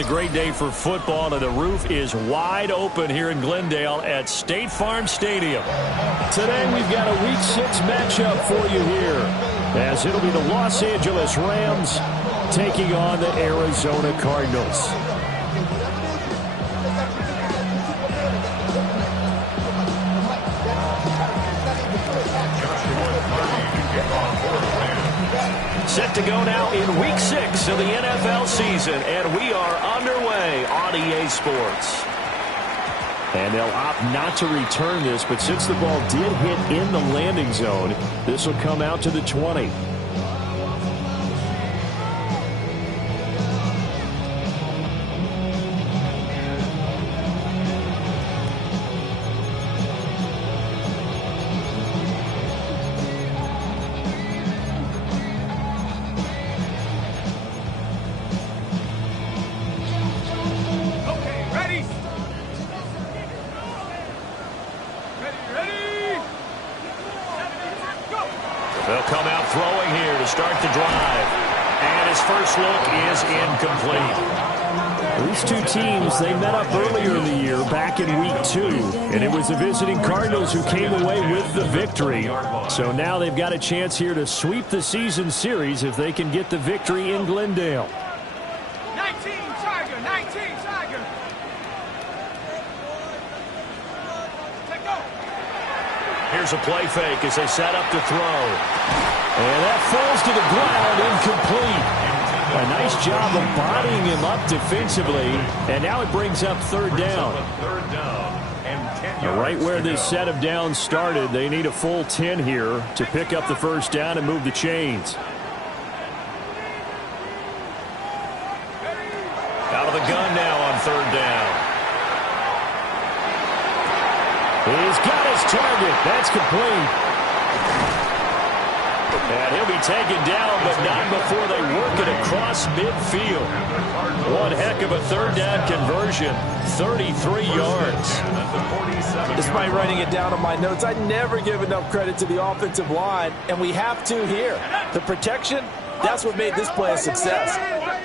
it's a great day for football, and the roof is wide open here in Glendale at State Farm Stadium. Today we've got a Week 6 matchup for you here, as it'll be the Los Angeles Rams taking on the Arizona Cardinals. Set to go now in Week 6 of the NFL season, and we are underway on EA Sports. And they'll opt not to return this, but since the ball did hit in the landing zone, this will come out to the 20. They'll come out throwing here to start the drive. And his first look is incomplete. These two teams, they met up earlier in the year, back in Week 2. And it was the visiting Cardinals who came away with the victory. So now they've got a chance here to sweep the season series if they can get the victory in Glendale. 19 Tiger, 19 Tiger. Here's a play fake as they set up to throw. And that falls to the ground, incomplete. A nice job of bodying him up defensively. And now it brings up third down. Right where this set of downs started, they need a full 10 here to pick up the first down and move the chains. Out of the gun now on third down. He's got his target. That's complete. And he'll be taken down, but not before they work it across midfield. One heck of a third down conversion. 33 yards. Despite writing it down on my notes, I never give enough credit to the offensive line, and we have to here. The protection, that's what made this play a success.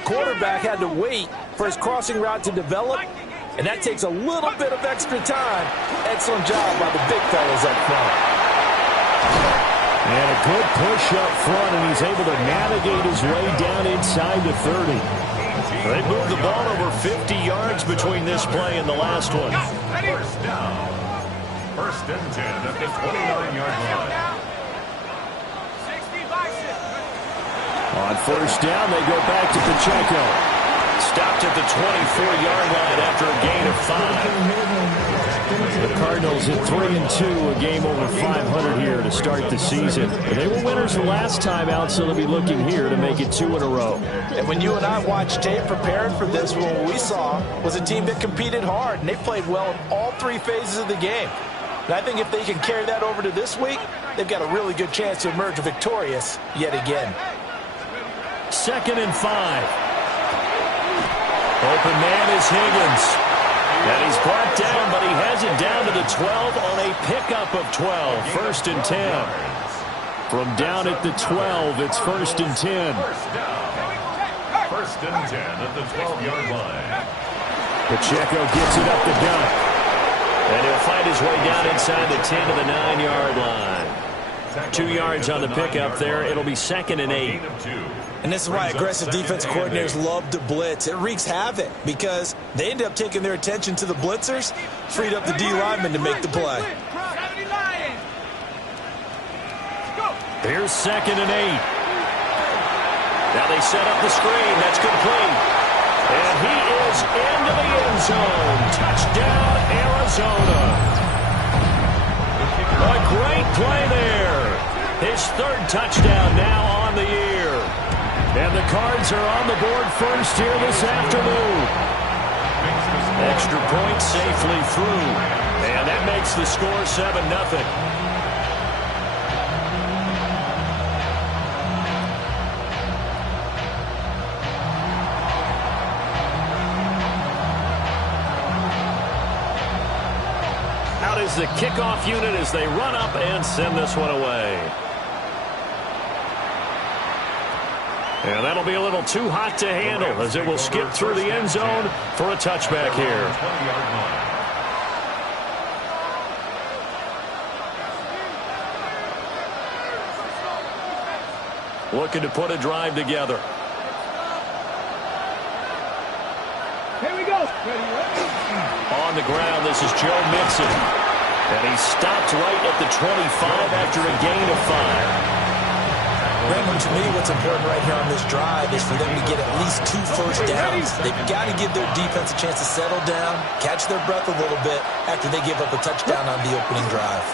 Quarterback had to wait for his crossing route to develop, and that takes a little bit of extra time. Excellent job by the big fellas up front. And a good push up front, and he's able to navigate his way down inside the 30. They moved the ball over 50 yards between this play and the last one. First down. First and 10 at the 29-yard line. On first down, they go back to Pacheco. Stopped at the 24-yard line after a gain of 5. The Cardinals at 3-2, a game over 500 here to start the season. They were winners the last time out, so they'll be looking here to make it 2 in a row. And when you and I watched tape preparing for this, what we saw was a team that competed hard, and they played well in all 3 phases of the game. And I think if they can carry that over to this week, they've got a really good chance to emerge victorious yet again. 2nd and 5. Open man is Higgins. And he's brought down, but he has it down to the 12 on a pickup of 12. 1st and 10. From down at the 12, it's 1st and 10. First and 10 at the 12-yard line. Pacheco gets it up the gut. And he'll find his way down inside the 10 to the 9-yard line. 2 yards on the pickup there. It'll be 2nd and 8. And this is why aggressive defense coordinators love to blitz. It wreaks havoc because they end up taking their attention to the blitzers, freed up the D lineman to make the play. Here's 2nd and 8. Now they set up the screen. That's complete. And he is into the end zone. Touchdown, Arizona. A great play there. His 3rd touchdown now on the year. And the Cards are on the board first here this afternoon. Extra point safely through. And that makes the score 7-0. Out is the kickoff unit as they run up and send this one away. And that'll be a little too hot to handle as it will skip through the end zone for a touchback here. Looking to put a drive together. Here we go. On the ground, this is Joe Mixon. And he stopped right at the 25 after a gain of 5. Raymond, to me, what's important right here on this drive is for them to get at least 2 first downs. They've got to give their defense a chance to settle down, catch their breath a little bit after they give up a touchdown on the opening drive.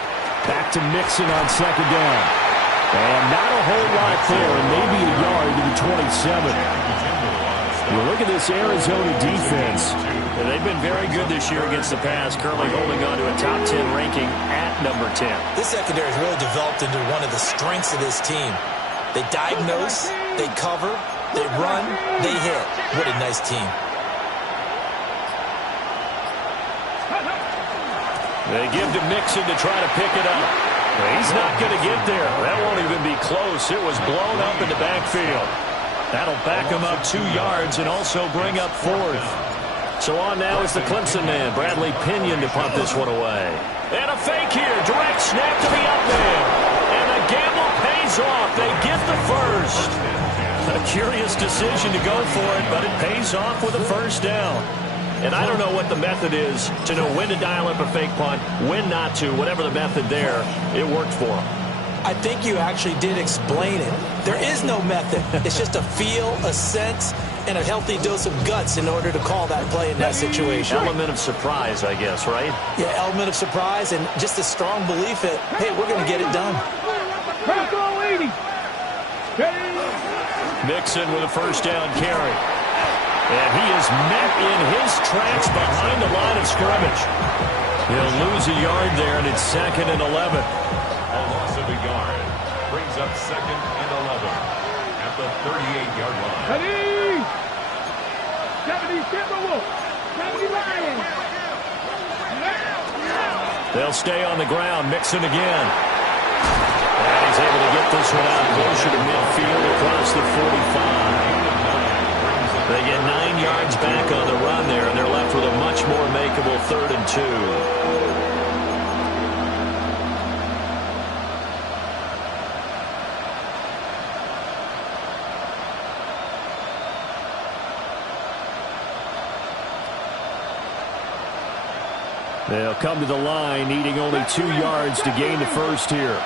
Back to Mixon on second down. And not a whole lot there, and maybe a yard to the 27. You look at this Arizona defense. And they've been very good this year against the pass, currently holding on to a top 10 ranking at number 10. This secondary has really developed into one of the strengths of this team. They diagnose, they cover, they run, they hit. What a nice team. They give to Mixon to try to pick it up. He's not going to get there. That won't even be close. It was blown up in the backfield. That'll back him up 2 yards and also bring up 4th. So on now is the Clemson man, Bradley Pinion, to punt this one away. And a fake here. Direct snap to the up man. And the gamble pays off. They get the first. A curious decision to go for it, but it pays off with a first down. And I don't know what the method is to know when to dial up a fake punt, when not to, whatever the method there, it worked for them. I think you actually did explain it. There is no method. It's just a feel, a sense, and a healthy dose of guts in order to call that play in that situation. Element of surprise, I guess, right? Yeah, element of surprise and just a strong belief that, hey, we're going to get it done. Mixon with a first down carry. And he is met in his tracks behind the line of scrimmage. He'll lose a yard there, and it's 2nd and 11. A loss of a yard brings up 2nd and 11 at the 38-yard line. Ready? 70 Timberwolves. 70 Lions. They'll stay on the ground. Mixon again. And he's able to get this one out closer to midfield across the 45. They get 9 yards back on the run there, and they're left with a much more makeable 3rd and 2. They'll come to the line, needing only 2 yards to gain the first here.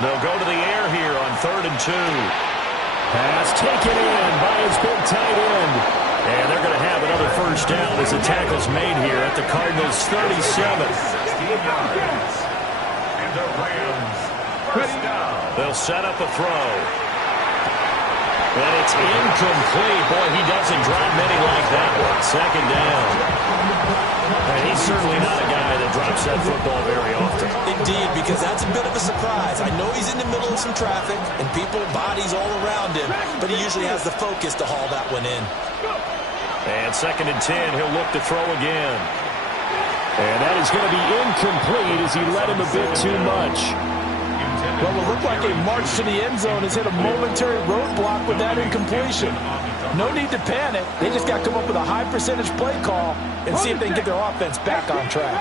They'll go to the air here on 3rd and 2. Pass taken in by his big tight end. And they're going to have another first down as the tackle's made here at the Cardinals' 37. 16 yards. And the Rams first down. They'll set up a throw. And it's incomplete. Boy, he doesn't drop many like that one. 2nd down. And he's certainly not a guy that drops that football very often. Indeed, because that's a bit of a surprise. I know he's in the middle of some traffic and people, bodies all around him, but he usually has the focus to haul that one in. And 2nd and 10, he'll look to throw again. And that is going to be incomplete as he led him a bit too much. Well, it looked like a march to the end zone has hit a momentary roadblock with that incompletion. No need to panic. They just got to come up with a high percentage play call and see if they can get their offense back on track.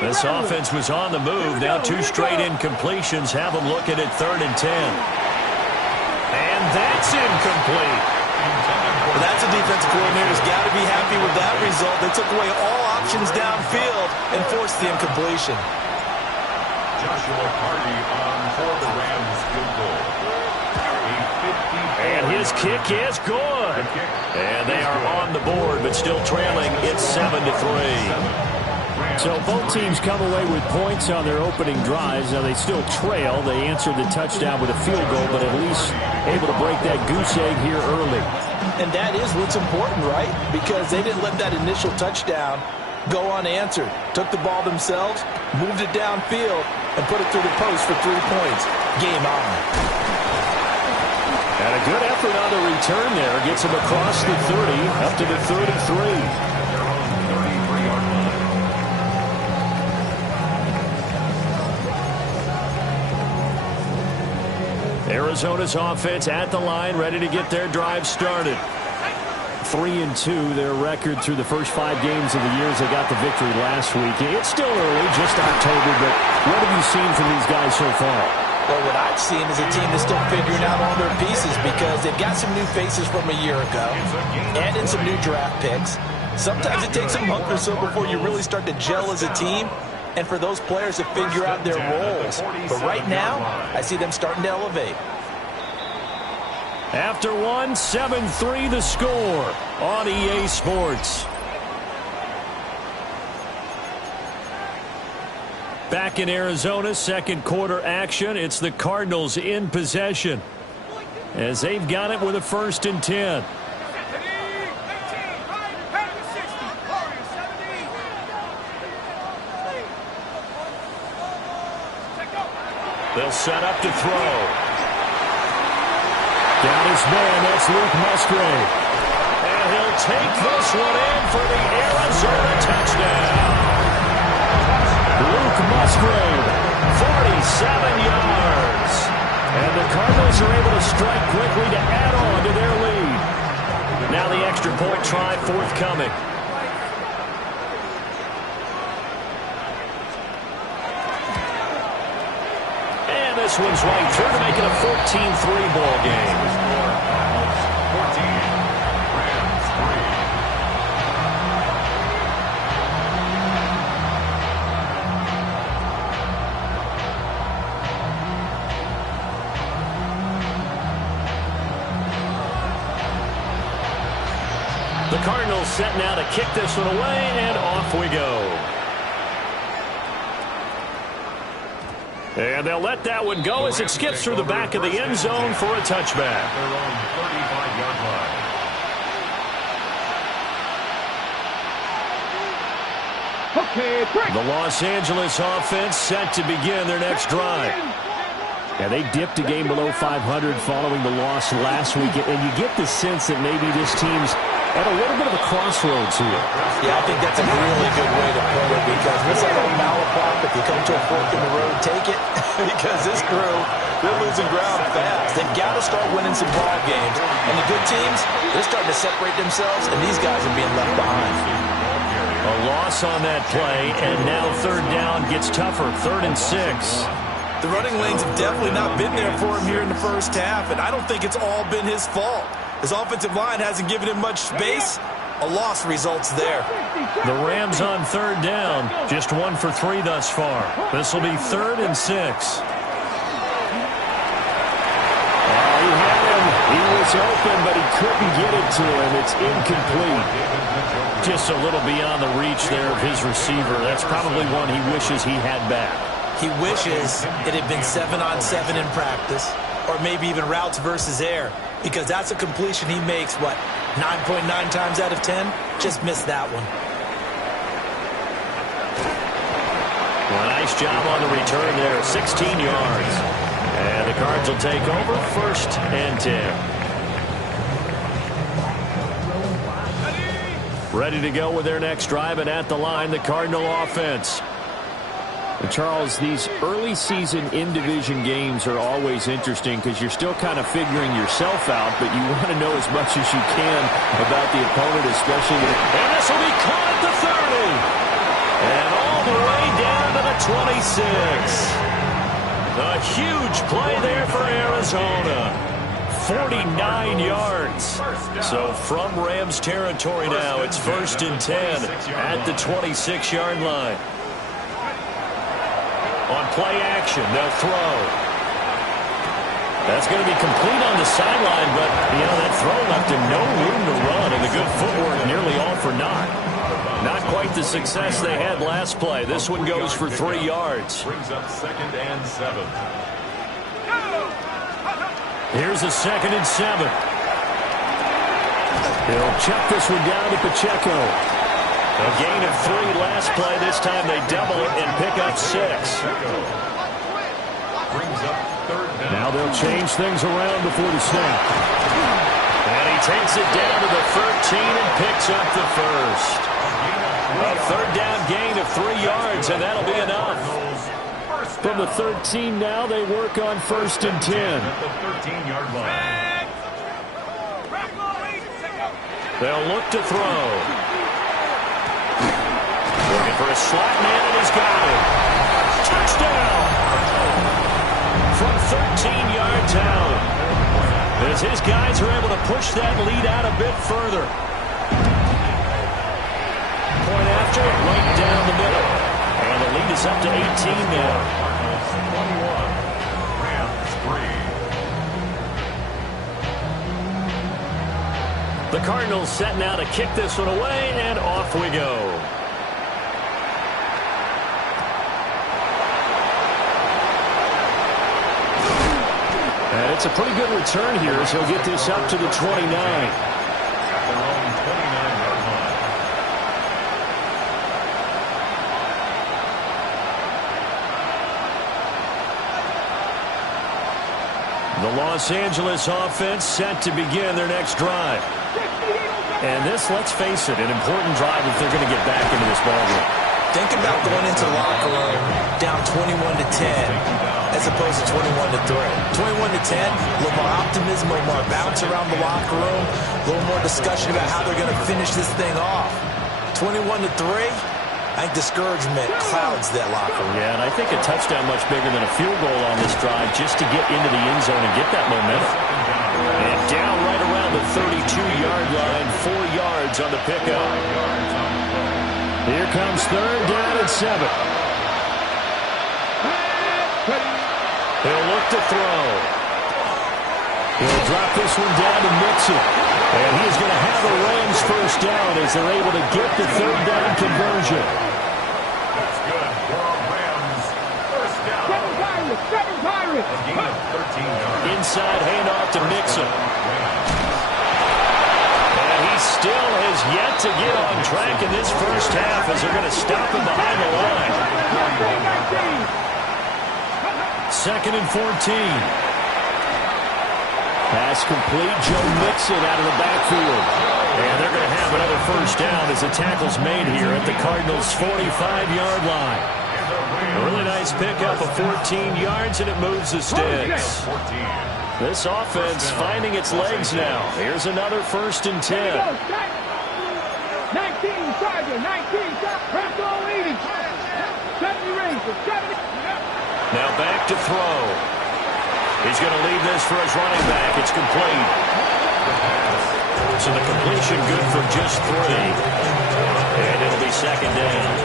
This offense was on the move. Now 2 straight incompletions have them looking at 3rd and 10. And that's incomplete. Well, that's a defensive coordinator's got to be happy with that result. They took away all options downfield and forced the incompletion. Joshua Hardy on for the Rams field goal. And his kick is good. And they are on the board, but still trailing. It's 7-3. So both teams come away with points on their opening drives. Now they still trail. They answered the touchdown with a field goal, but at least able to break that goose egg here early. And that is what's important, right? Because they didn't let that initial touchdown go unanswered. Took the ball themselves, moved it downfield, and put it through the post for 3 points. Game on. And a good effort on the return there. Gets him across the 30, up to the 33. Arizona's offense at the line, ready to get their drive started. 3-2, their record through the first 5 games of the year as they got the victory last week. It's still early, just October, but what have you seen from these guys so far? Well, what I've seen is a team that's still figuring out all their pieces because they've got some new faces from a year ago and in some new draft picks. Sometimes it takes a month or so before you really start to gel as a team and for those players to figure out their roles. But right now, I see them starting to elevate. After one, 7-3 the score on EA Sports. Back in Arizona, second quarter action. It's the Cardinals in possession as they've got it with a 1st and 10. They'll set up to throw. Down his man, that's Luke Musgrave. And he'll take this one in for the Arizona touchdown. Luke Musgrave, 47 yards. And the Cardinals are able to strike quickly to add on to their lead. Now the extra point try forthcoming. This one's right through to make it a 14-3 ball game. 14, Rams 3. The Cardinals set now to kick this one away, and off we go. And they'll let that one go as it skips through the back of the end zone for a touchback. their own 35-yard line. Okay, break. The Los Angeles offense set to begin their next drive. Yeah, they dipped a game below 500 following the loss last week, and you get the sense that maybe this team's at a little bit of a crossroads here. Yeah, I think that's a really good way to put it because it's like old malaprop. If you come to a fork in the road, take it. Because this crew, they're losing ground fast. They've got to start winning some ball games. And the good teams, they're starting to separate themselves, and these guys are being left behind. A loss on that play, and now 3rd down gets tougher, 3rd and 6. The running lanes have definitely not been there for him here in the first half, and I don't think it's all been his fault. His offensive line hasn't given him much space. A loss results there. The Rams on 3rd down, just 1 for 3 thus far. This will be 3rd and 6. He had him. He was open, but he couldn't get it to him. It's incomplete. Just a little beyond the reach there of his receiver. That's probably one he wishes he had back. He wishes it had been 7-on-7 in practice, or maybe even routes versus air, because that's a completion he makes, 9.9 times out of 10? Just missed that one. Well, nice job on the return there, 16 yards. And the Cards will take over, 1st and 10. Ready to go with their next drive, and at the line, the Cardinal offense. And Charles, these early season in-division games are always interesting because you're still kind of figuring yourself out, but you want to know as much as you can about the opponent, especially. And this will be caught at the 30. And all the way down to the 26. A huge play there for Arizona. 49 yards. So from Rams territory now, it's 1st and 10 at the 26-yard line. On play action, they'll throw. That's going to be complete on the sideline, but, that throw left him no room to run, and the good footwork nearly all for naught. Not quite the success they had last play. This one goes for 3 yards. Brings up 2nd and 7. Here's a 2nd and 7. He'll check this one down to Pacheco. A gain of 3 last play. This time they double it and pick up 6. Brings up 3rd down. Now they'll change things around before the snap. And he takes it down to the 13 and picks up the 1st. A 3rd down gain of 3 yards, and that'll be enough. From the 13 now, they work on 1st and 10. At the 13-yard line. They'll look to throw. Looking for a slot man, and he's got it. Touchdown! From 13 yards out. As his guys are able to push that lead out a bit further. Point after, right down the middle. And the lead is up to 18 now. Cardinals 21, Rams 3. The Cardinals set now to kick this one away, and off we go. And it's a pretty good return here as he'll get this up to the 29. At their own 29-yard line. The Los Angeles offense set to begin their next drive. And this, let's face it, an important drive if they're going to get back into this ballgame. Think about going into the locker room down 21-10 as opposed to 21-3. 21-10, a little more optimism, a little more bounce around the locker room, a little more discussion about how they're going to finish this thing off. 21-3, I think discouragement clouds that locker room. Yeah, and I think a touchdown much bigger than a field goal on this drive just to get into the end zone and get that momentum. And down right around the 32-yard line, 4 yards on the pickup. Here comes 3rd down and 7. He'll look to throw. He'll drop this one down to Mixon. And he's going to have the Rams first down as they're able to get the 3rd down conversion. That's good for Rams. First down. Seven Pirates. A gain of 13 yards. Inside handoff to Mixon. And he still has yet to get on track in this first half as they're going to stop him behind the line. 2nd and 14. Pass complete. Joe Mixon out of the backfield. And they're going to have another first down as the tackle's made here at the Cardinals' 45-yard line. A really nice pickup of 14 yards, and it moves the sticks. 14. This offense finding its legs now. Here's another 1st and 10. 19, Charger, 19, Rams all leading. 70 Rangers, 70. Now back to throw. He's going to leave this for his running back. It's complete. So the completion good for just 3. And it'll be 2nd down.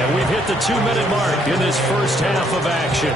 And we've hit the 2-minute mark in this first half of action.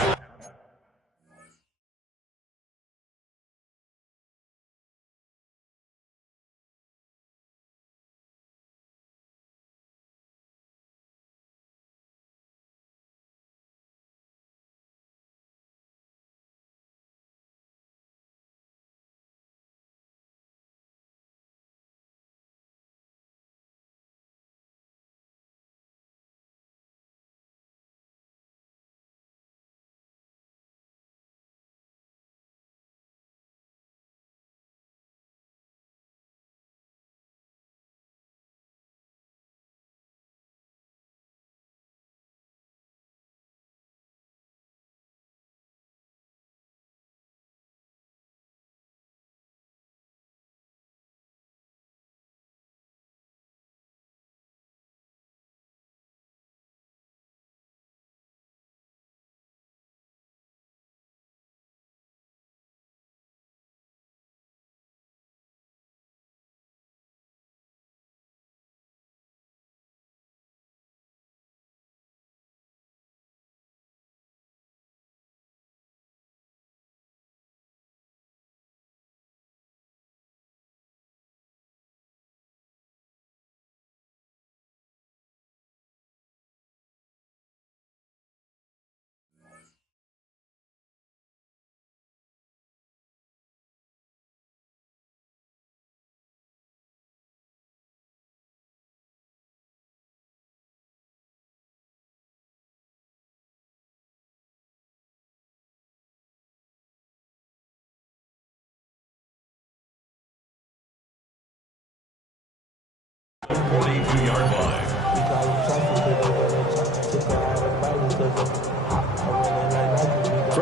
The 42-yard line.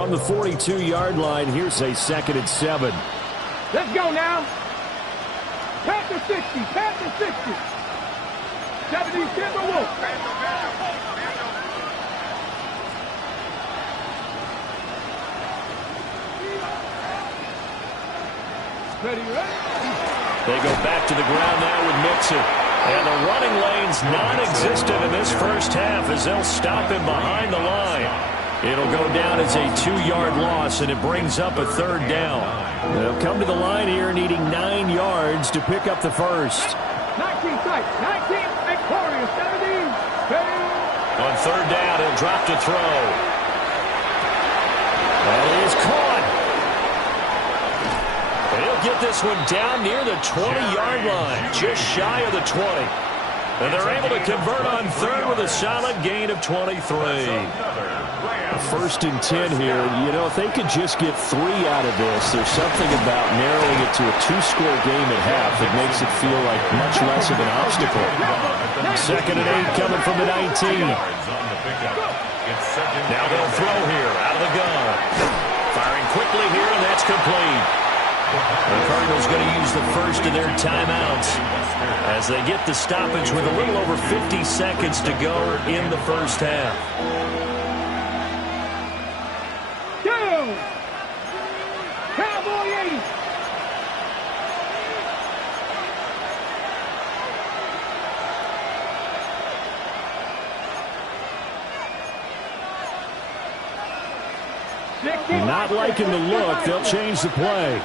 From the 42-yard line, here's a 2nd and 7. Let's go now. Panther 60, Panther 60. 70 Timberwolves. Ready, ready. They go back to the ground now with Mixon. And the running lane's non-existent in this first half as they'll stop him behind the line. It'll go down as a 2-yard loss, and it brings up a 3rd down. They'll come to the line here needing 9 yards to pick up the first. 19 sight, 19, Victoria, 17, ready. On 3rd down, he'll drop to throw. And he is caught. He'll get this one down near the 20-yard line, just shy of the 20. And they're able to convert on 3rd with a solid gain of 23. 1st and 10 here. You know, if they could just get 3 out of this, there's something about narrowing it to a 2-score game at half that makes it feel like much less of an obstacle. 2nd and 8 coming from the 19. Now they'll throw here out of the gun. Firing quickly here, and that's complete. The Cardinals going to use the first of their timeouts as they get the stoppage with a little over 50 seconds to go in the first half. Go! Cowboy 80. Not liking the look. They'll change the play.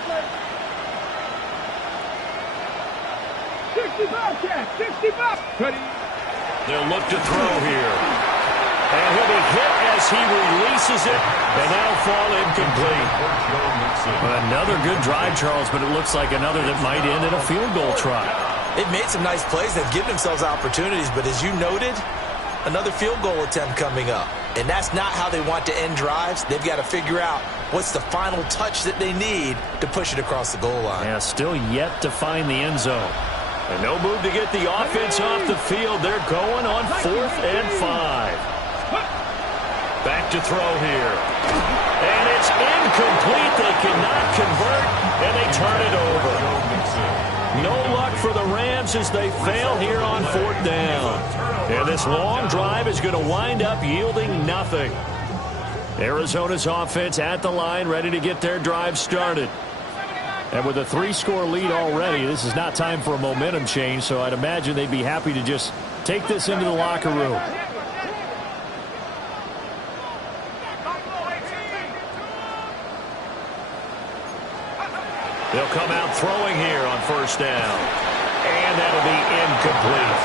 65, Cat, 65. Ready. They'll look to throw here. And he'll be hit as he releases it, and that'll fall incomplete. Another good drive, Charles, but it looks like another that might end in a field goal try. They've made some nice plays. They've given themselves opportunities, but as you noted, another field goal attempt coming up. And that's not how they want to end drives. They've got to figure out what's the final touch that they need to push it across the goal line. Yeah, still yet to find the end zone. And no move to get the offense off the field. They're going on 4th and 5. Back to throw here. And it's incomplete. They cannot convert, and they turn it over. No luck for the Rams as they fail here on 4th down. And this long drive is going to wind up yielding nothing. Arizona's offense at the line, ready to get their drive started. And with a 3-score lead already, this is not time for a momentum change, so I'd imagine they'd be happy to just take this into the locker room. They'll come out throwing here on 1st down. And that'll be incomplete.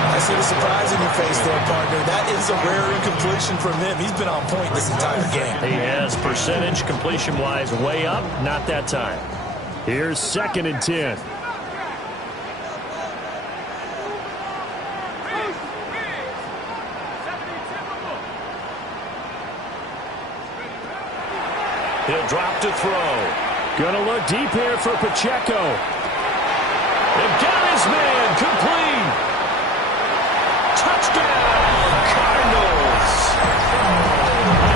I see the surprise in your face there, partner. That is a rare incompletion from him. He's been on point this entire game. He has percentage completion-wise way up. Not that time. Here's 2nd and 10. He'll drop to throw. Gonna look deep here for Pacheco. They've got his man. Complete. Touchdown, Cardinals.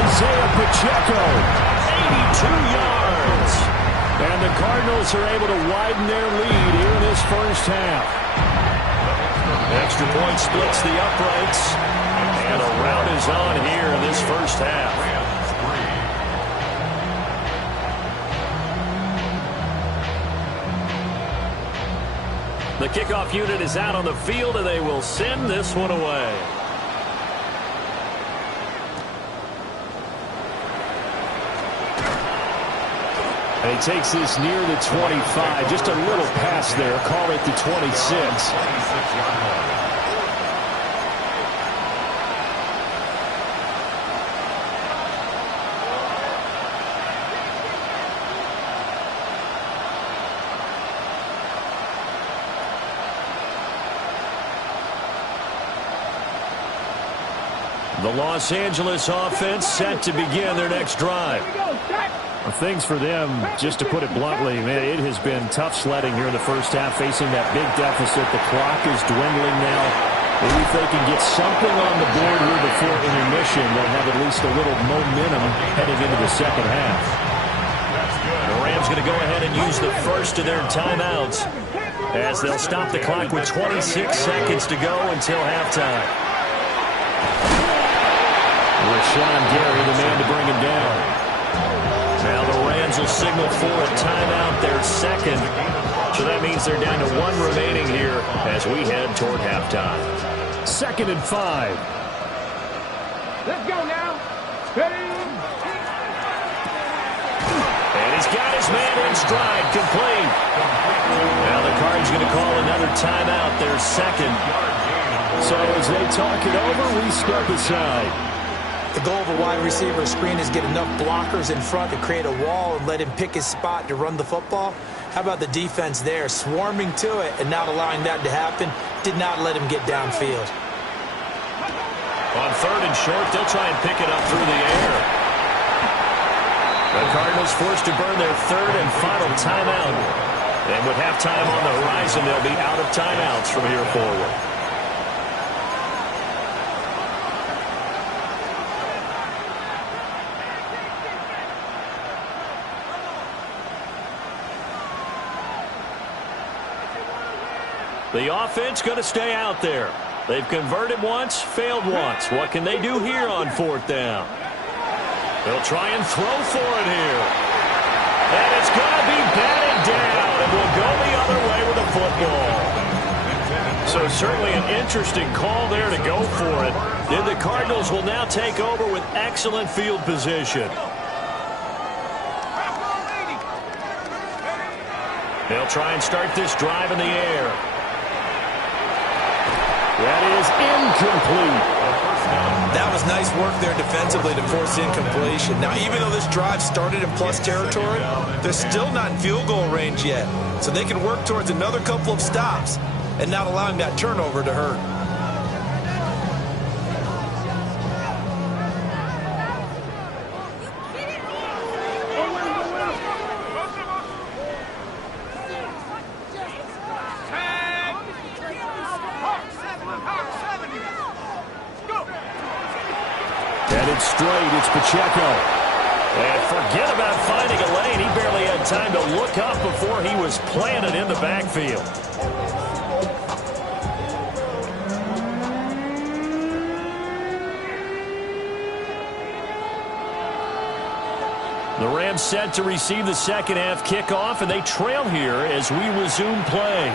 Isaiah Pacheco, 82 yards. And the Cardinals are able to widen their lead here in this first half. Extra point splits the uprights. And a rout is on here in this first half. The kickoff unit is out on the field, and they will send this one away. And he takes this near the 25. Just a little pass there. Call it the 26. The Los Angeles offense set to begin their next drive. Things for them, just to put it bluntly, man, it has been tough sledding here in the first half, facing that big deficit. The clock is dwindling now. Maybe if they can get something on the board here before intermission, they'll have at least a little momentum heading into the second half. The Rams going to go ahead and use the first of their timeouts as they'll stop the clock with 26 seconds to go until halftime. Rashawn Gary, the man to bring him down. Now the Rams will signal for a timeout, their second. So that means they're down to one remaining here as we head toward halftime. 2nd and 5. Let's go now. Ready? And he's got his man in stride, complete. Now the Cards going to call another timeout, their second. So as they talk it over, we step aside. The goal of a wide receiver screen is get enough blockers in front to create a wall and let him pick his spot to run the football. How about the defense there, swarming to it and not allowing that to happen? Did not let him get downfield. On 3rd and short, they'll try and pick it up through the air. The Cardinals forced to burn their 3rd and final timeout. And with halftime on the horizon, they'll be out of timeouts from here forward. The offense going to stay out there. They've converted once, failed once. What can they do here on 4th down? They'll try and throw for it here. And it's going to be batted down, and we'll go the other way with the football. So certainly an interesting call there to go for it. Then the Cardinals will now take over with excellent field position. They'll try and start this drive in the air. That is incomplete. That was nice work there defensively to force incompletion. Now, even though this drive started in plus territory, they're still not in field goal range yet. So they can work towards another couple of stops and not allowing that turnover to hurt. Straight, it's Pacheco. And forget about finding a lane. He barely had time to look up before he was planted in the backfield. The Rams set to receive the second half kickoff, and they trail here as we resume play.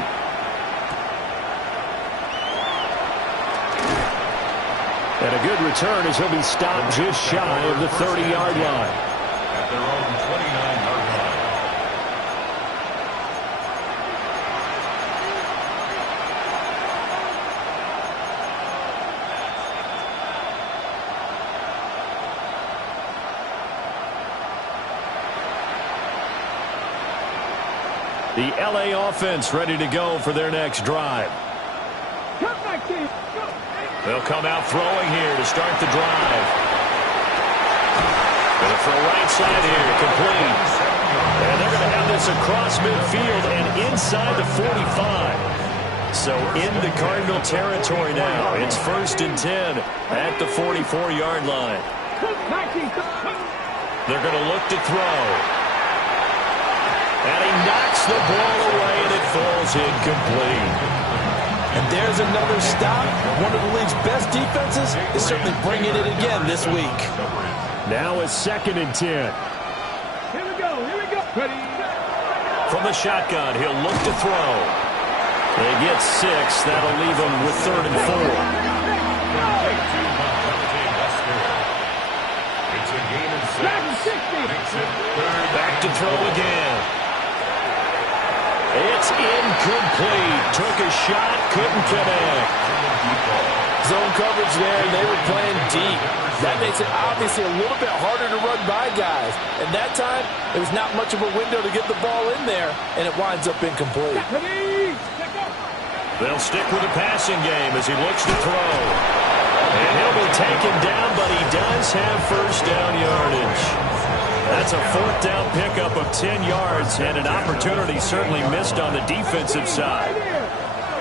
And a good return as he'll be stopped just shy of the 30-yard line. At their own 29-yard line. The L.A. offense ready to go for their next drive. Come back, team. They'll come out throwing here to start the drive. Going to throw right side here, complete. And they're going to have this across midfield and inside the 45. So into Cardinal territory now. It's 1st and 10 at the 44-yard line. They're going to look to throw. And he knocks the ball away, and it falls incomplete. And there's another stop. One of the league's best defenses is certainly bringing it again this week. Now it's 2nd and 10. Here we go. Ready. From the shotgun, he'll look to throw. They get 6. That'll leave them with 3rd and 4. It's a gain of 6. Back to throw again. It's incomplete. Took a shot, couldn't connect. Zone coverage there, and they were playing deep. That makes it obviously a little bit harder to run by guys. And that time, there was not much of a window to get the ball in there, and it winds up incomplete. They'll stick with the passing game as he looks to throw. And he'll be taken down, but he does have 1st down yardage. That's a 4th down pickup of 10 yards, and an opportunity certainly missed on the defensive side.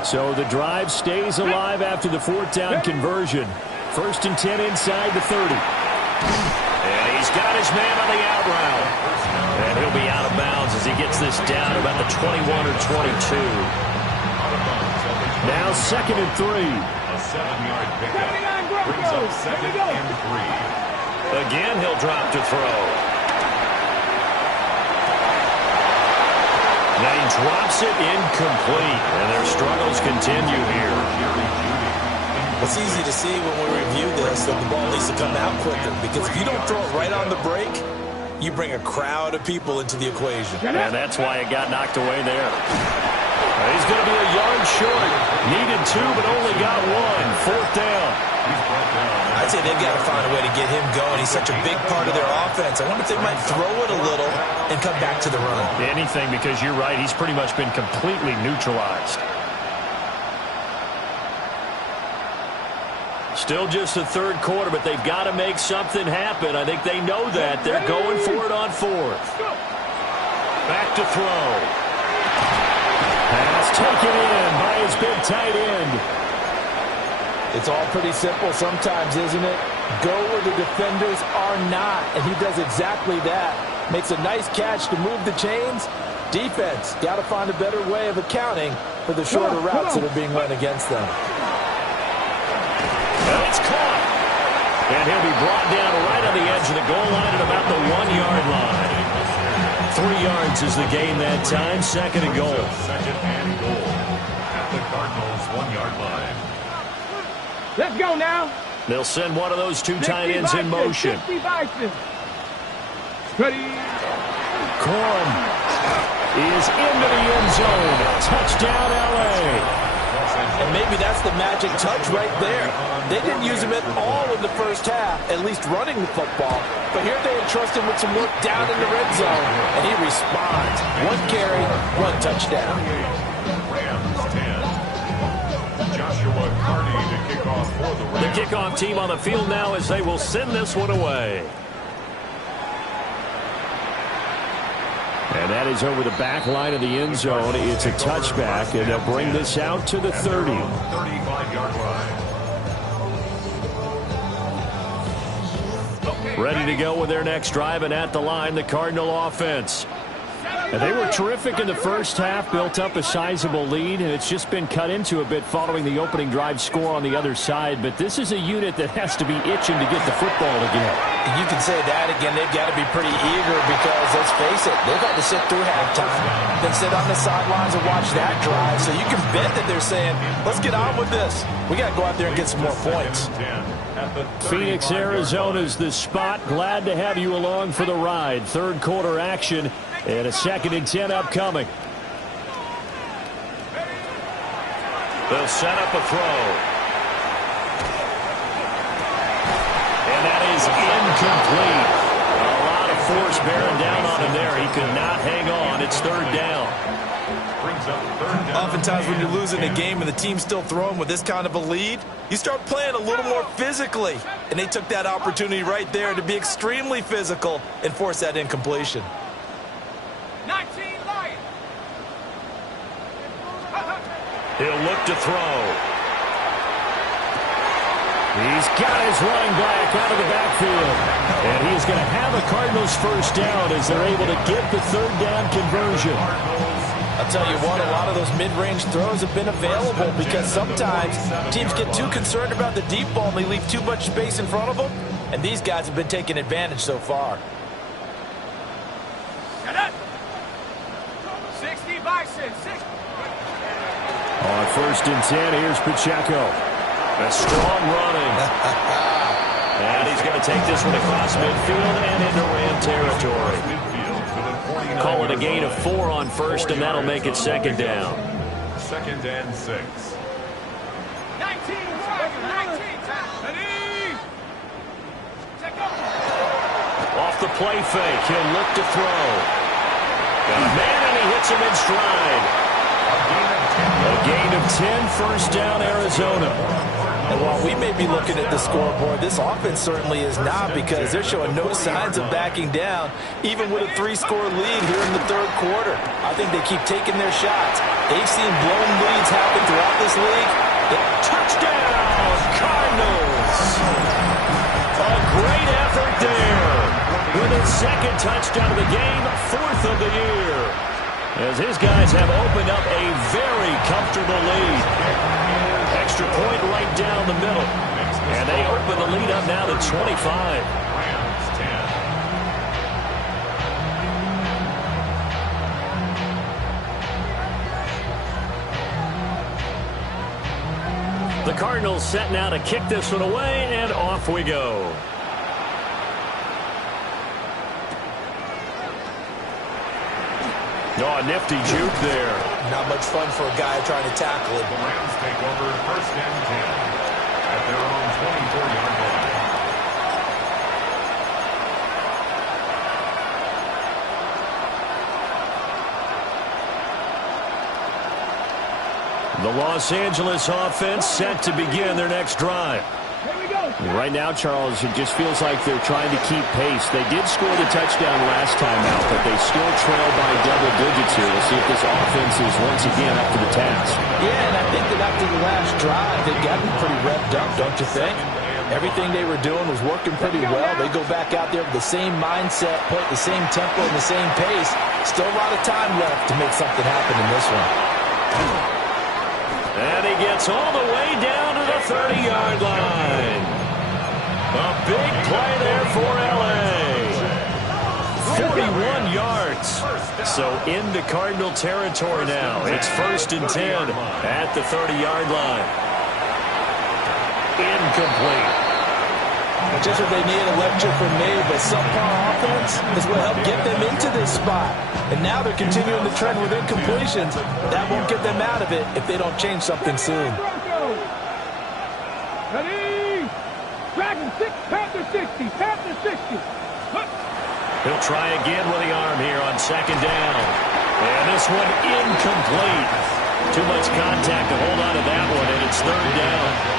So the drive stays alive after the fourth down conversion. 1st and 10 inside the 30. And he's got his man on the out route. And he'll be out of bounds as he gets this down about the 21 or 22. Now 2nd and 3. A 7-yard pickup brings up 2nd and 3. Again, he'll drop to throw. Now he drops it incomplete, and their struggles continue here. It's easy to see when we review this that the ball needs to come out quicker, because if you don't throw it right on the break, you bring a crowd of people into the equation. And that's why it got knocked away there. He's going to be a yard short. Needed 2, but only got 1. 4th down. I'd say they've got to find a way to get him going. He's such a big part of their offense. I wonder if they might throw it a little and come back to the run. Anything, because you're right. He's pretty much been completely neutralized. Still just the 3rd quarter, but they've got to make something happen. I think they know that. They're going for it on 4th. Back to throw. Pass taken in by his big tight end. It's all pretty simple sometimes, isn't it? Go where the defenders are not, and he does exactly that. Makes a nice catch to move the chains. Defense, got to find a better way of accounting for the shorter routes that are being run against them. Well, it's caught. And he'll be brought down right on the edge of the goal line at about the 1-yard line. 3 yards is the gain that time. 2nd and goal. 2nd and goal at the Cardinals' 1-yard line. Let's go now. They'll send one of those 2 tight ends in motion. Ready. Corum is into the end zone. Touchdown, L.A. And maybe that's the magic touch right there. They didn't use him at all in the first half, at least running the football. But here they entrust him with some work down in the red zone, and he responds. 1 carry, 1 touchdown. Rams 10. Joshua Carney to kick off for the Rams. The kickoff team on the field now as they will send this one away. And that is over the back line of the end zone. It's a touchback, and they'll bring this out to the 30. 35-yard line. Ready to go with their next drive, and at the line, the Cardinal offense. And they were terrific in the first half, built up a sizable lead, and it's just been cut into a bit following the opening drive score on the other side. But this is a unit that has to be itching to get the football again. You can say that again. They've got to be pretty eager because, let's face it, they've had to sit through halftime, then sit on the sidelines and watch that drive. So you can bet that they're saying, let's get on with this. We got to go out there and get some more points. Phoenix, Arizona is the spot. Glad to have you along for the ride. 3rd quarter action. And a 2nd and 10 upcoming. They'll set up a throw. And that is incomplete. A lot of force bearing down on him there. He could not hang on. It's 3rd down. Oftentimes when you're losing a game and the team's still throwing with this kind of a lead, you start playing a little more physically. And they took that opportunity right there to be extremely physical and force that incompletion. 19 Lions. He'll look to throw. He's got his running back out of the backfield. And he's going to have a Cardinals 1st down as they're able to get the 3rd down conversion. I'll tell you what, a lot of those mid-range throws have been available because sometimes teams get too concerned about the deep ball and they leave too much space in front of them. And these guys have been taking advantage so far. 60 Bison. 6. On 1st and 10, here's Pacheco. A strong running. And he's going to take this one across midfield and into Ram territory. Call it a gain of 4 on 1st, and that'll make it 2nd down. 2nd and 6. 19. Off the play fake, he'll look to throw. Got a man, and he hits him in stride. A gain of A gain of 10, first down, Arizona. And while we may be looking at the scoreboard, this offense certainly is not, because they're showing no signs of backing down, even with a 3-score lead here in the third quarter. I think they keep taking their shots. They've seen blown leads happen throughout this league. Touchdown, Cardinals! A great effort there. With his second touchdown of the game, 4th of the year. As his guys have opened up a very comfortable lead. Extra point right down the middle. And they open the lead up now to 25. The Cardinals set now to kick this one away, and off we go. Oh, a nifty juke there. Not much fun for a guy trying to tackle it. The Rams take over first and 10 at their own 24-yard line. The Los Angeles offense set to begin their next drive. Right now, Charles, it just feels like they're trying to keep pace. They did score the touchdown last time out, but they still trail by double digits here. We'll see if this offense is once again up to the task. Yeah, and I think that after the last drive, they've gotten pretty revved up, don't you think? Everything they were doing was working pretty well. They go back out there with the same mindset, play at the same tempo and the same pace. Still a lot of time left to make something happen in this one. And he gets all the way down to the 30-yard line. A big play there for L.A. 41 yards. So into Cardinal territory now. It's first and 10 at the 30-yard line. Incomplete. Just what they need, a lecture from me, but subpar offense is what helped get them into this spot. And now they're continuing the trend with incompletions. That won't get them out of it if they don't change something soon. Ready? Dragon 6, Panther 60, Panther 60. He'll try again with the arm here on second down. And this one incomplete. Too much contact to hold on to that one, and it's third down.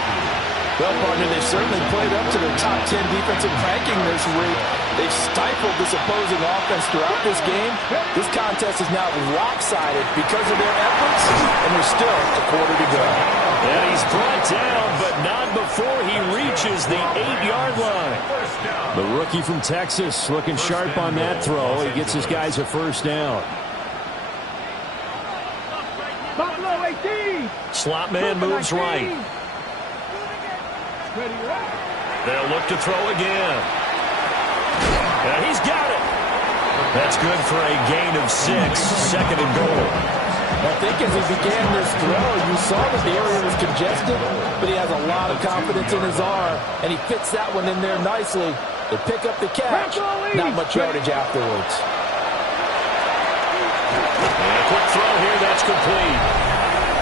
Well, partner, they've certainly played up to their top 10 defensive ranking this week. They've stifled this opposing offense throughout this game. This contest is now lopsided because of their efforts, and there's still a quarter to go. And he's brought down, but not before he reaches the 8-yard line. The rookie from Texas looking sharp on that throw. He gets his guys a first down. Buffalo 18. Slot man moves right. They'll look to throw again. And he's got it. That's good for a gain of 6, second and goal. I think as he began this throw, you saw that the area was congested, but he has a lot of confidence in his arm, and he fits that one in there nicely. They pick up the catch, not much yardage afterwards. And a quick throw here, that's complete.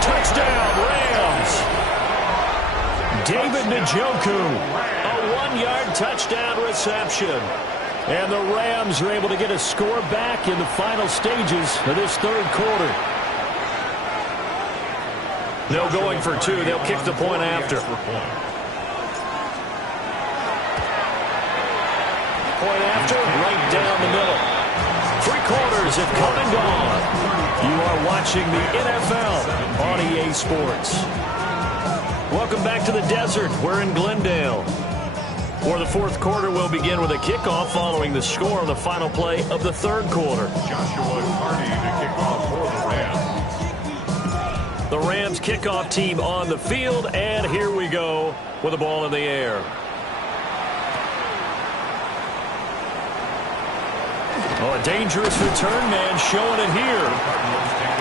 Touchdown, Rams. David Njoku, a 1-yard touchdown reception. And the Rams are able to get a score back in the final stages of this third quarter. They'll going for 2. They'll kick the point after. Point after, right down the middle. 3 quarters have come and gone. You are watching the NFL on EA Sports. Welcome back to the desert. We're in Glendale. For the fourth quarter, we'll begin with a kickoff following the score on the final play of the third quarter. Joshua Carney to kick off for the Rams. The Rams kickoff team on the field, and here we go with the ball in the air. Oh, a dangerous return man showing it here.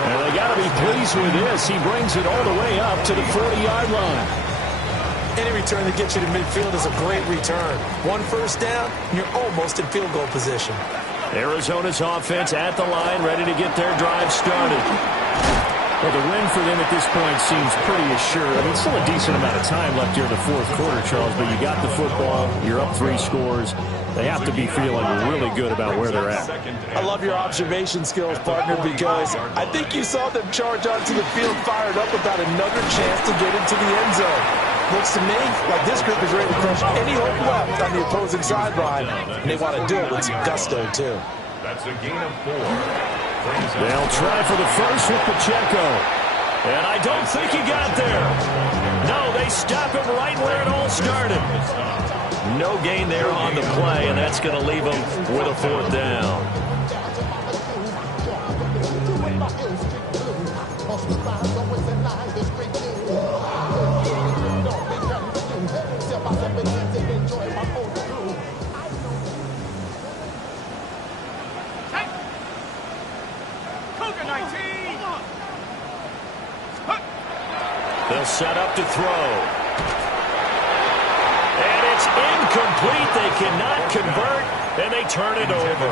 And they got to be pleased with this. He brings it all the way up to the 40-yard line. Any return that gets you to midfield is a great return. 1 first down, and you're almost in field goal position. Arizona's offense at the line, ready to get their drive started. Well, the win for them at this point seems pretty assured. I mean, still a decent amount of time left here in the fourth quarter, Charles, but you got the football, you're up 3 scores. They have to be feeling really good about where they're at. I love your observation skills, partner, because I think you saw them charge onto the field fired up about another chance to get into the end zone. Looks to me like this group is ready to crush any hope left on the opposing sideline, and they want to do it with some gusto, too. That's a gain of 4. They'll try for the first with Pacheco. And I don't think he got there. No, they stop him right where it all started. No gain there on the play, and that's going to leave him with a 4th down. They'll set up to throw. And it's incomplete. They cannot convert, and they turn it over.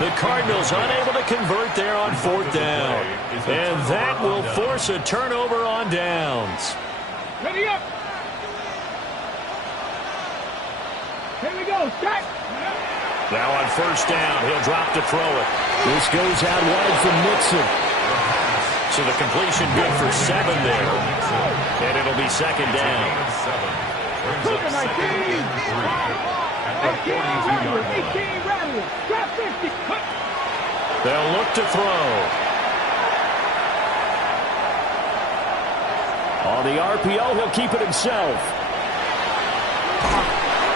The Cardinals unable to convert there on 4th down. And that will force a turnover on downs. Ready up. Here we go. Start. Now on 1st down, he'll drop to throw it. This goes out wide from Nixon. So the completion good for 7 there. And it'll be 2nd down. Cougar 19. 18 Rattler. Drop 50. They'll look to throw. On the RPO, he'll keep it himself.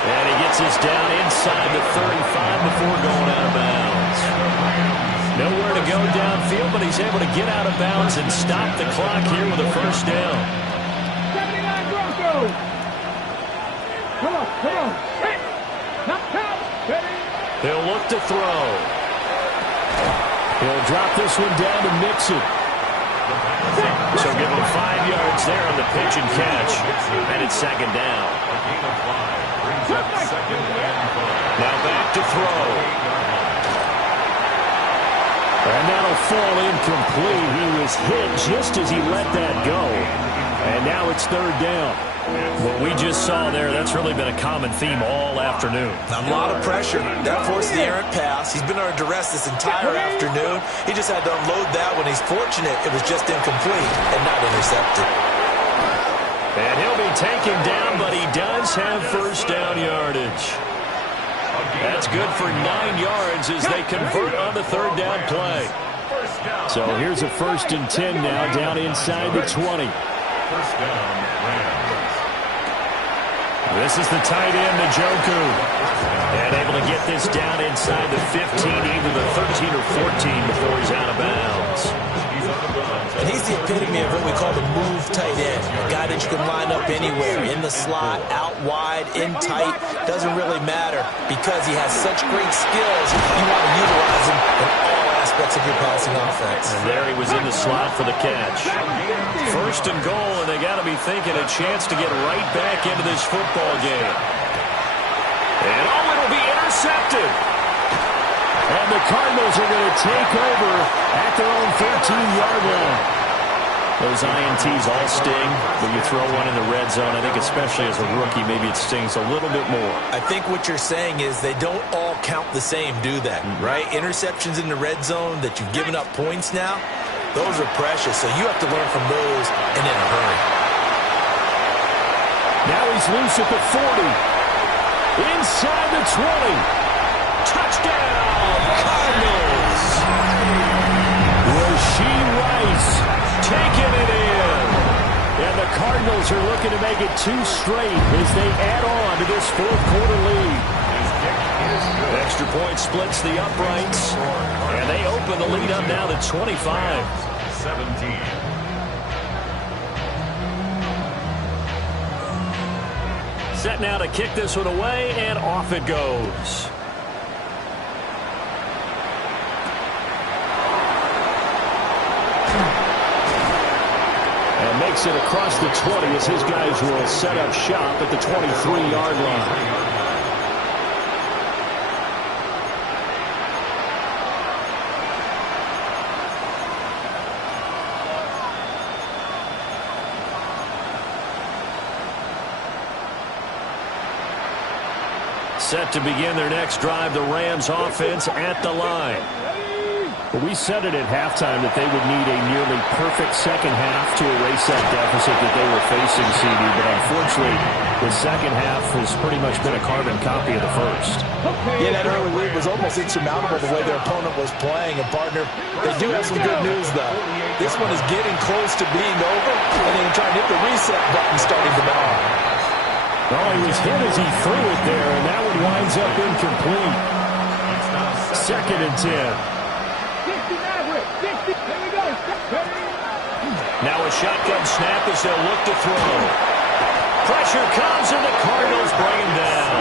And he gets us down inside the 35 before going out of bounds. Nowhere to go downfield, but he's able to get out of bounds and stop the clock here with a 1st down. 79 Broncos. Come on, come on. Hey. Knock out. Ready. He'll look to throw. He'll drop this one down to Nixon. So give him 5 yards there on the pitch and catch. And it's 2nd down. Now back to throw. And that'll fall incomplete. He was hit just as he let that go. And now it's 3rd down. What we just saw there, that's really been a common theme all afternoon. A lot of pressure. That forced the errant pass. He's been under duress this entire afternoon. He just had to unload that when he's fortunate it was just incomplete and not intercepted. And he'll be taken down, but he does have 1st down yardage. That's good for 9 yards as they convert on the 3rd down play. So here's a 1st and 10 now down inside the 20. 1st down, Rams. This is the tight end, Njoku. And able to get this down inside the 15, either the 13 or 14 before he's out of bounds. And he's the epitome of what we call the move tight end. A guy that you can line up anywhere, in the slot, out wide, in tight. Doesn't really matter because he has such great skills. You want to utilize him in all aspects of your passing offense. And there he was in the slot for the catch. 1st and goal, and they got to be thinking a chance to get right back into this football game. And it'll be intercepted. And the Cardinals are going to take over at their own 13-yard line. Those INTs all sting when you throw one in the red zone. I think especially as a rookie, maybe it stings a little bit more. I think what you're saying is they don't all count the same, do they? Right? Interceptions in the red zone that you've given up points now, those are precious. So you have to learn from those and in a hurry. Now he's loose at the 40. Inside the 20. Touchdown, Cardinals. Rashee Rice taking it in. And the Cardinals are looking to make it 2 straight as they add on to this 4th quarter lead. Extra point splits the uprights. And they open the lead up now to 25. 17. Set now to kick this one away, and off it goes. And makes it across the 20 as his guys will set up shop at the 23-yard line. Set to begin their next drive, the Rams offense at the line. Well, we said it at halftime that they would need a nearly perfect second half to erase that deficit that they were facing, CD. But unfortunately, the second half has pretty much been a carbon copy of the first. Yeah, that early lead was almost insurmountable the way their opponent was playing. And, partner, they do have some good news, though. This one is getting close to being over, and they're trying to hit the reset button starting tomorrow. Well, he was hit as he threw it there, and that one winds up incomplete. 2nd and 10. Now a shotgun snap as they'll look to throw. Pressure comes, and the Cardinals bring him down.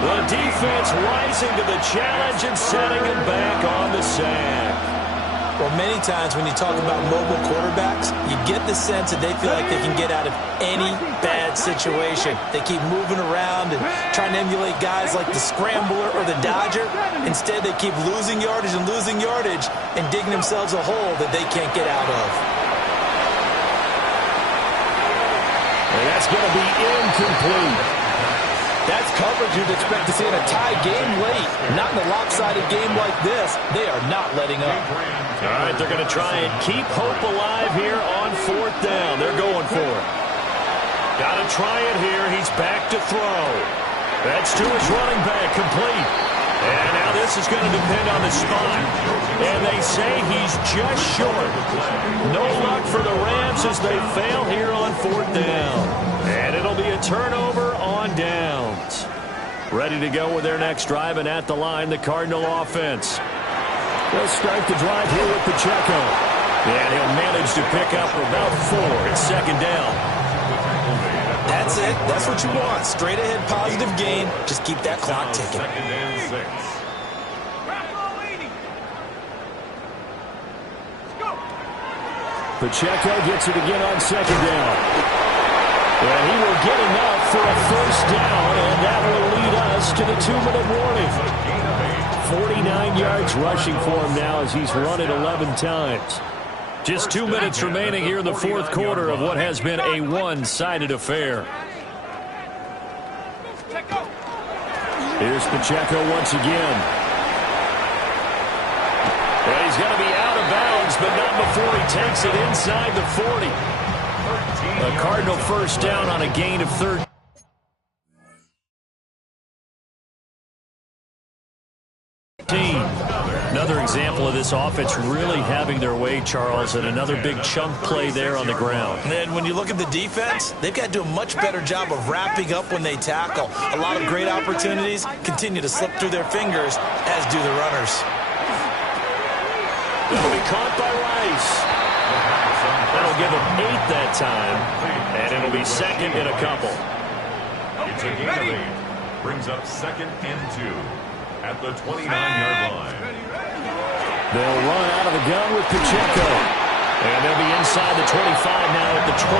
The defense rising to the challenge and setting him back on the sack. Well, many times when you talk about mobile quarterbacks, you get the sense that they feel like they can get out of any bad situation. They keep moving around and trying to emulate guys like the Scrambler or the Dodger. Instead, they keep losing yardage and digging themselves a hole that they can't get out of. And that's going to be incomplete. That's coverage you'd expect to see in a tie game late. Not in a lopsided game like this. They are not letting up. All right, they're going to try and keep hope alive here on 4th down. They're going for it. Got to try it here. He's back to throw. That's to his running back, complete. And now this is going to depend on the spot. And they say he's just short. No luck for the Rams as they fail here on 4th down. And it'll be a turnover on downs. Ready to go with their next drive, and at the line, the Cardinal offense. They'll start the drive here with Pacheco. And he'll manage to pick up about 4. It's 2nd down. That's it. That's what you want. Straight ahead positive gain. Just keep that clock ticking. 2nd and 6. Pacheco gets it again on 2nd down. And he will get enough for a 1st down, and that will lead us to the 2-minute warning. 49 yards rushing for him now as he's run it 11 times. Just 2 minutes remaining here in the 4th quarter of what has been a one-sided affair. Here's Pacheco once again. And he's going to be out of bounds, but not before he takes it inside the 40. A Cardinal 1st down on a gain of 13. Another example of this offense really having their way, Charles, and another big chunk play there on the ground. And when you look at the defense, they've got to do a much better job of wrapping up when they tackle. A lot of great opportunities continue to slip through their fingers, as do the runners. It'll be caught by Rice. That'll give him 8 that time, and it'll be 2nd and a couple. It's a gain of 8. Brings up 2nd and 2 at the 29-yard line. They'll run out of the gun with Pacheco. And they'll be inside the 25 now at the 24.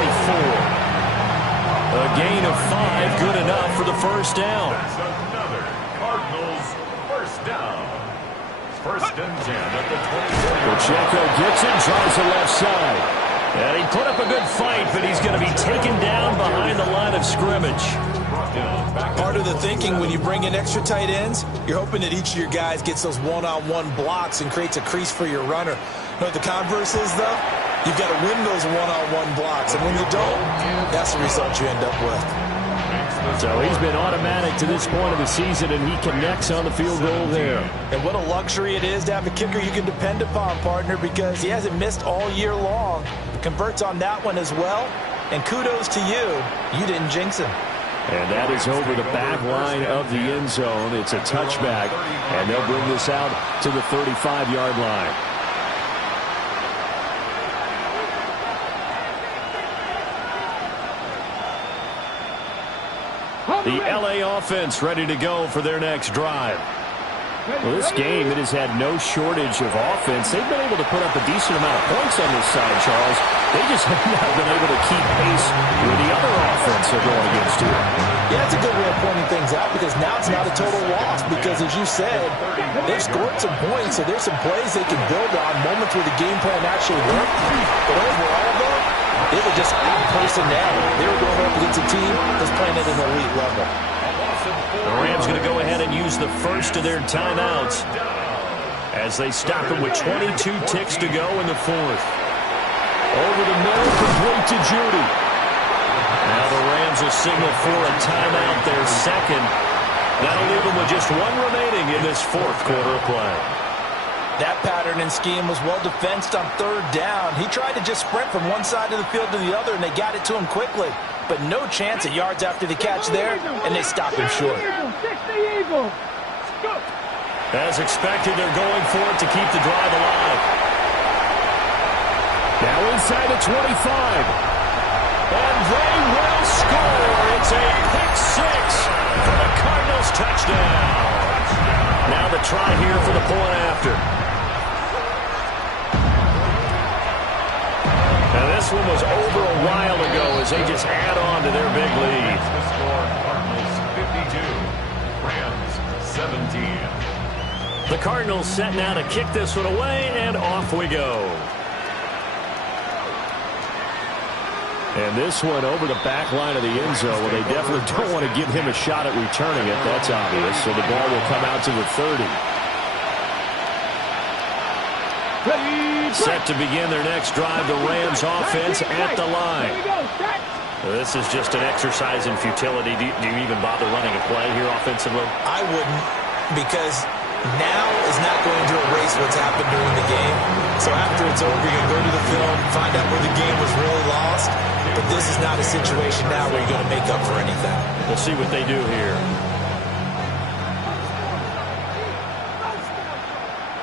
A gain of 5, good enough for the 1st down. That's another Cardinals 1st down. 1st and 10 at the 24. Pacheco gets it, tries the left side. And he put up a good fight, but he's going to be taken down behind the line of scrimmage. Part of the thinking when you bring in extra tight ends, you're hoping that each of your guys gets those one-on-one blocks and creates a crease for your runner. You know what the converse is, though? You've got to win those one-on-one blocks, and when you don't, that's the result you end up with. So he's been automatic to this point of the season, and he connects on the field goal there. And what a luxury it is to have a kicker you can depend upon, partner, because he hasn't missed all year long. Converts on that one as well, and kudos to you. You didn't jinx him. And that is over the back line of the end zone. It's a touchback, and they'll bring this out to the 35-yard line. The LA offense ready to go for their next drive. Well, this game, it has had no shortage of offense. They've been able to put up a decent amount of points on this side, Charles. They just have not been able to keep pace with the other offense they're going against here. Yeah, that's a good way of pointing things out because now it's not a total loss because, as you said, they've scored some points, so there's some plays they can build on, moments where the game plan actually worked. But overall, though, they were just out personnel. They were going up against a team that's playing at an elite level. The Rams going to go ahead and use the first of their timeouts as they stop it with 22 ticks to go in the fourth. Over the middle, complete to Judy. Now the Rams will signal for a timeout, their second. That'll leave them with just one remaining in this fourth quarter of play. That pattern and scheme was well defensed on third down. He tried to just sprint from one side of the field to the other, and they got it to him quickly. But no chance at yards after the catch there, and they stopped him short. As expected, they're going for it to keep the drive alive. Now inside the 25. And they will score. It's a pick six for the Cardinals touchdown. Now the try here for the point after. Now this one was over a while ago as they just add on to their big lead. The score, Cardinals 52, Rams 17. The Cardinals set now to kick this one away, and off we go. And this one over the back line of the end zone. Well, they definitely don't want to give him a shot at returning it. That's obvious. So the ball will come out to the 30. Set to begin their next drive, the Rams offense at the line. This is just an exercise in futility. Do you even bother running a play here offensively? I wouldn't, because now is not going to erase what's happened during the game. So after it's over, you can go to the film, find out where the game was really lost. But this is not a situation now where you're going to make up for anything. We'll see what they do here.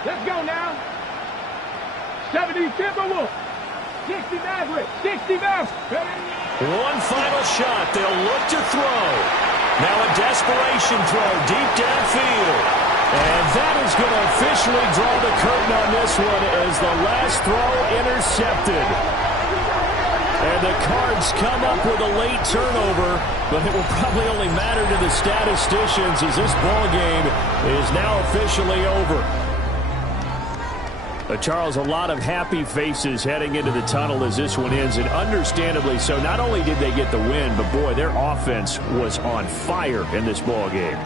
Let's go now. 70 Timberwolves. 60 Mavericks. 60 Mavericks. One final shot. They'll look to throw. Now a desperation throw deep downfield. And that is going to officially draw the curtain on this one as the last throw intercepted. And the Cards come up with a late turnover, but it will probably only matter to the statisticians as this ball game is now officially over. Charles, a lot of happy faces heading into the tunnel as this one ends, and understandably so. Not only did they get the win, but boy, their offense was on fire in this ball game.